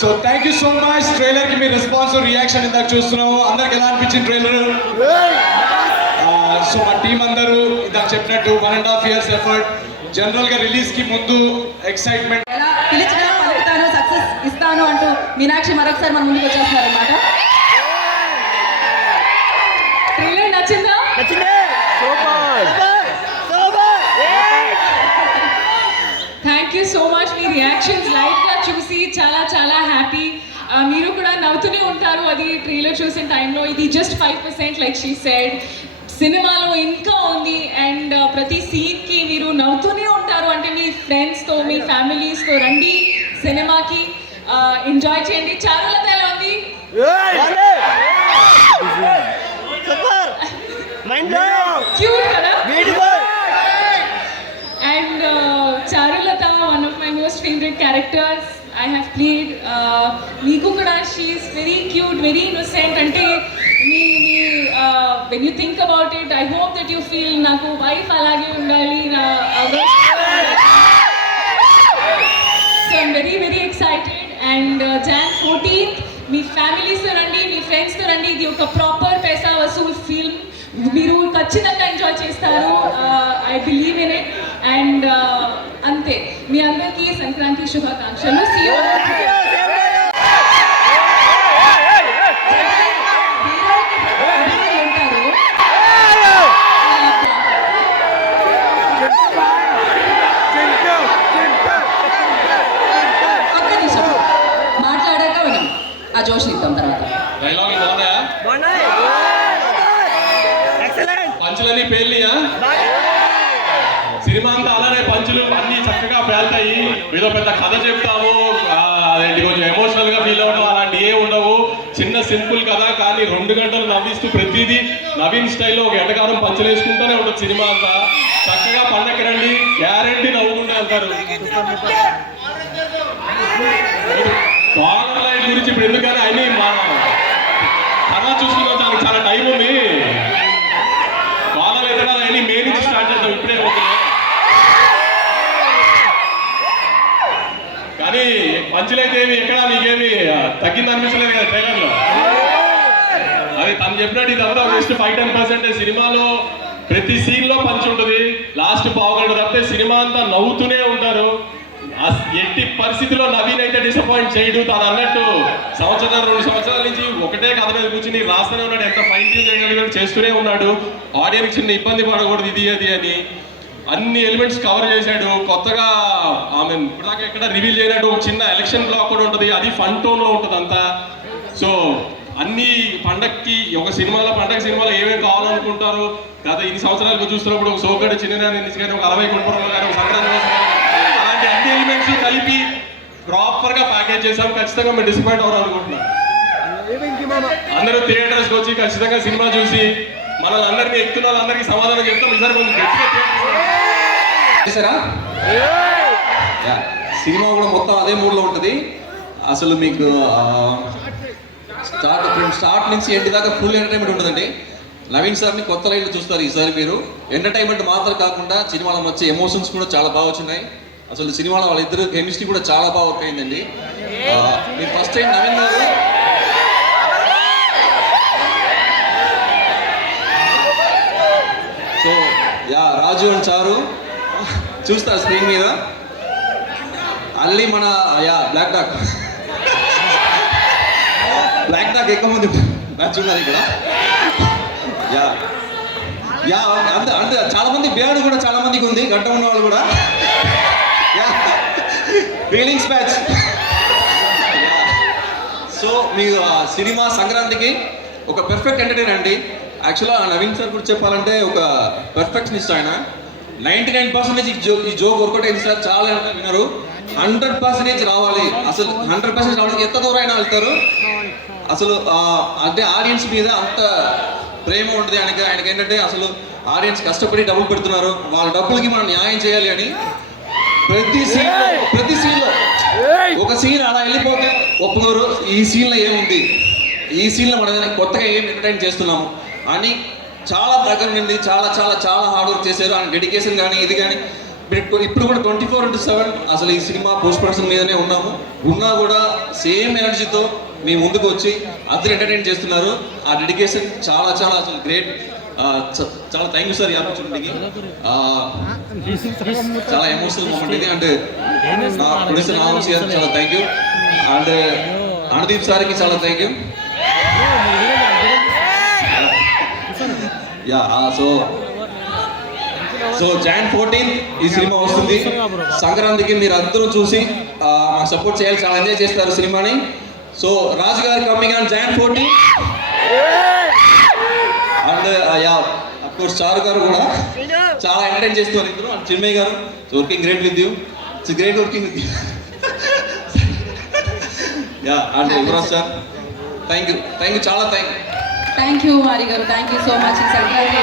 So thank you so much. Trailer కి మీ response reaction ఇందాక చూస్తున్నాము. అందరికి ఎలా అనిపించింది ట్రైలర్? సో మా టీం అందరూ ఇందాక చెప్పినట్టు 1.5 years ఎఫర్ట్. జనరల్ గా రిలీజ్ కి ముందు ఎక్సైట్మెంట్, ఎలా పిలిచినా పలుకుతాను, సక్సెస్ ఇస్తాను అంటూ మీనాక్షి మరొకసారి మన ముందుకు వచ్చేస్తున్నారు అన్నమాట. ట్రైలర్ నచ్చిందా? Thank you so much. మీ రియాక్షన్స్ లైవ్గా చూసి చాలా చాలా హ్యాపీ. మీరు కూడా నవ్వుతూనే ఉంటారు అది ట్రైలర్ చూసిన టైంలో. ఇది జస్ట్ 5% లైక్ షీ సెడ్. సినిమాలో ఇంకా ఉంది అండ్ ప్రతి సీన్కి మీరు నవ్వుతూనే ఉంటారు. అంటే మీ ఫ్రెండ్స్తో మీ ఫ్యామిలీస్తో రండి సినిమాకి, ఎంజాయ్ చేయండి. చారులత ఎలా ఉంది? క్యూట్ కదా? And Charulata, one of my most favorite characters I have played. Meeku kuda, she is very cute, very innocent. Ante when you think about it, I hope that you feel naku wife alage undali na. So I'm very very excited. And Jan 14th, me families తో రండి, మీ friends తో రండి. ఇది ఒక proper పైసా Vasool film. మీరు ఖచ్చితంగా enjoy చేస్తారు. I believe in it. And అంతే, మీ అందరికీ సంక్రాంతి శుభాకాంక్షలు. See you. మాట్లాడాక వినం, ఆ జోష్ ఇద్దాం తర్వాత. డైలాగ్ బాగున్నాయా? పంచులని పేర్లియా? సినిమా అంతా అలానే పంచులు అన్ని చక్కగా పేల్తాయి. ఏదో పెద్ద కథ చెప్తాము, అదేంటి కొంచెం ఎమోషనల్ గా ఫీల్ అవ్వడం అలాంటి ఏ ఉండవు. చిన్న సింపుల్ కథ, కానీ 2 గంటలు నవ్విస్తూ ప్రతిదీ నవీన్ స్టైల్లో ఒక ఎటకారం పంచులు వేసుకుంటూనే ఉంటుంది సినిమా అంతా. చక్కగా పండక్కి రండి, గ్యారెంటీ నవ్వుకుంటూ వెళ్తారు. బాగా లైఫ్ గురించి ఇప్పుడు ఎందుకని అన్ని మా కథ చూసుకున్నాం, దానికి చాలా టైం ఉంది. బాగా ఎదడా అన్ని మే నుంచి స్టార్ట్ చేద్దాం ఇప్పుడే. కానీ పంచులైతే ఏమి ఎక్కడా మీకేమి తగ్గింది అనిపించలేదు కదా ట్రైలర్లో. అది తను చెప్పినట్టు ఇదంతా జస్ట్ 5-10% సినిమాలో. ప్రతి సీన్లో పంచి ఉంటుంది. లాస్ట్ పావుగంట తప్పితే సినిమా అంతా నవ్వుతూనే ఉంటారు. ఎట్టి పరిస్థితిలో నవీన్ అయితే డిసప్పాయింట్ చేయడు. తను అన్నట్టు 1-2 సంవత్సరాల నుంచి ఒకటే కథ మీద కూర్చుని రాస్తూనే ఉన్నాడు. ఎంత ఫైన్ ట్యూన్ చేయగలిగాడు, చేస్తూనే ఉన్నాడు. ఆడియన్స్ చిన్న ఇబ్బంది పడకూడదు ఇది అది అని అన్ని ఎలిమెంట్స్ కవర్ చేశాడు. కొత్తగా ఆమె ఇప్పటిదాకా ఎక్కడ రివీల్ చేయనట్టు ఒక చిన్న ఎలక్షన్ బ్లాక్ కూడా ఉంటుంది. అది ఫన్ టోన్లో ఉంటుంది అంతా. సో అన్ని పండక్కి ఒక సినిమాలో, పండగ సినిమాలో ఏమేమి కావాలనుకుంటారో గత 2 సంవత్సరాలకు చూస్తున్నప్పుడు ఒక సోగ్గాడు చిన్ననాని కానీ ఒక 60 కుంపరంలో కానీ ఒక సంక్రాంతి అలాంటి అన్ని ఎలిమెంట్స్ కలిపి ప్రాపర్గా ప్యాకేజ్ చేసాం. ఖచ్చితంగా మీరు డిసప్పాయింట్ అవ్వరు అనుకుంటున్నాను. అందరూ థియేటర్స్కి వచ్చి ఖచ్చితంగా సినిమా చూసి మనల్ని అందరినీ ఎక్కుతున్న వాళ్ళందరికీ సమాధానం చెప్తాం. ఈసారి కొంచెం చూసారా? సినిమా కూడా మొత్తం అదే మూడ్లో ఉంటుంది. అసలు మీకు స్టార్ట్ నుంచి ఎండ్ దాకా ఫుల్ ఎంటర్టైన్మెంట్ ఉంటుందండి. నవీన్ సార్ని కొత్త లైన్లో చూస్తారు ఈసారి మీరు. ఎంటర్టైన్మెంట్ మాత్రం కాకుండా సినిమాలో వచ్చే ఎమోషన్స్ కూడా చాలా బాగా వచ్చినాయి. అసలు సినిమాలో వాళ్ళిద్దరు కెమిస్ట్రీ కూడా చాలా బాగా వర్క్ అయిందండి. మీరు ఫస్ట్ టైం నవీన్ గారు సో రాజు అండ్ చారు చూస్తారు స్క్రీన్ మీద. అల్లి మన బ్లాక్ డాక్ ఎక్కువ మంది బ్యాచ్ ఉన్నారు ఇక్కడ. అంతే చాలా మంది బేడు కూడా చాలా మందికి ఉంది, గంట ఉన్న వాళ్ళు కూడా. Feelings batch. సో మీకు సినిమా సంక్రాంతికి ఒక పెర్ఫెక్ట్ ఎంటర్టైన్ అండి. యాక్చువల్గా నవీన్ సార్ గురించి చెప్పాలంటే ఒక పర్ఫెక్షనిస్ట్ ఆయన. 99% ఈ జోక్ వర్కౌట్ అయింది సార్. చాలా వినరు. 100% రావాలి. అసలు 100% రావడానికి ఎంత దూరం అయినా వెళ్తారు. అసలు అంటే ఆడియన్స్ మీద అంత ప్రేమ ఉంటుంది ఆయనకి ఏంటంటే అసలు ఆడియన్స్ కష్టపడి డబ్బులు పెడుతున్నారు, వాళ్ళ డబ్బులకి మనం న్యాయం చేయాలి అని ప్రతి సీన్లో ఒక సీన్ అలా వెళ్ళిపోతే ఒప్పుకోరు. ఈ సీన్లో ఏముంది, ఈ సీన్లో మనం కొత్తగా ఏం ఎంటర్టైన్ చేస్తున్నాము అని చాలా దగ్గర నుండి చాలా చాలా చాలా హార్డ్ వర్క్ చేశారు. ఆయన డెడికేషన్ కానీ ఇది కానీ ఇప్పుడు కూడా 24/7 అసలు ఈ సినిమా పోస్ట్ ప్రొడక్షన్ మీదనే ఉన్నా కూడా సేమ్ ఎనర్జీతో మీ ముందుకు వచ్చి అందరూ ఎంటర్టైన్ చేస్తున్నారు. ఆ డెడికేషన్ చాలా చాలా అసలు గ్రేట్. చాలా థ్యాంక్ యూ సార్ ఈ ఆపర్చునిటీకి. చాలా ఎమోషనల్ మూమెంట్ ఇది. అంటే నా ప్రొడ్యూసర్ నాగవంశీ గారికి చాలా థ్యాంక్ యూ, అండ్ అనుదీప్ సార్కి చాలా thank you. Yeah so Jan 14 ఈ సినిమా వస్తుంది. సంక్రాంతికి మీరు అందరూ చూసి మాకు సపోర్ట్ చేయాలి, చాలా ఎంజాయ్ చేస్తారు సినిమాని. సో రాజు గారు coming on Jan 14 and yeah of course చారు గారు కూడా చాలా ఎంటర్టైన్ చేస్తున్నారు ఇద్దరు. అండ్ చిన్మయ్య గారు working great with you, it's great working with you. Yeah and Yuvraj sir thank you చాలా థ్యాంక్ యూ. థ్యాంక్ యూ మారి గారు, థ్యాంక్ యూ సో మచ్. ఈ సంక్రాంతి